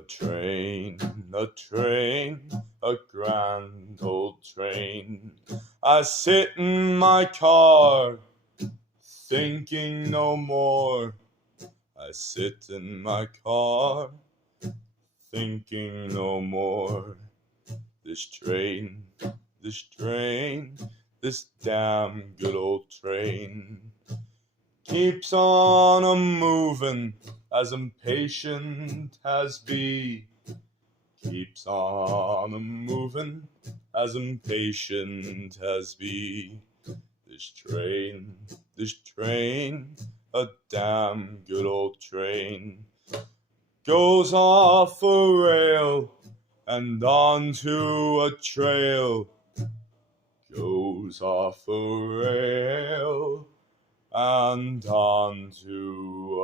train, a grand old train. I sit in my car, thinking no more. I sit in my car, thinking no more. This train, this damn good old train keeps on a-moving as impatient as be. Keeps on a-moving as impatient as be. This train, a damn good old train, goes off a rail and onto a trail. Goes off a rail and onto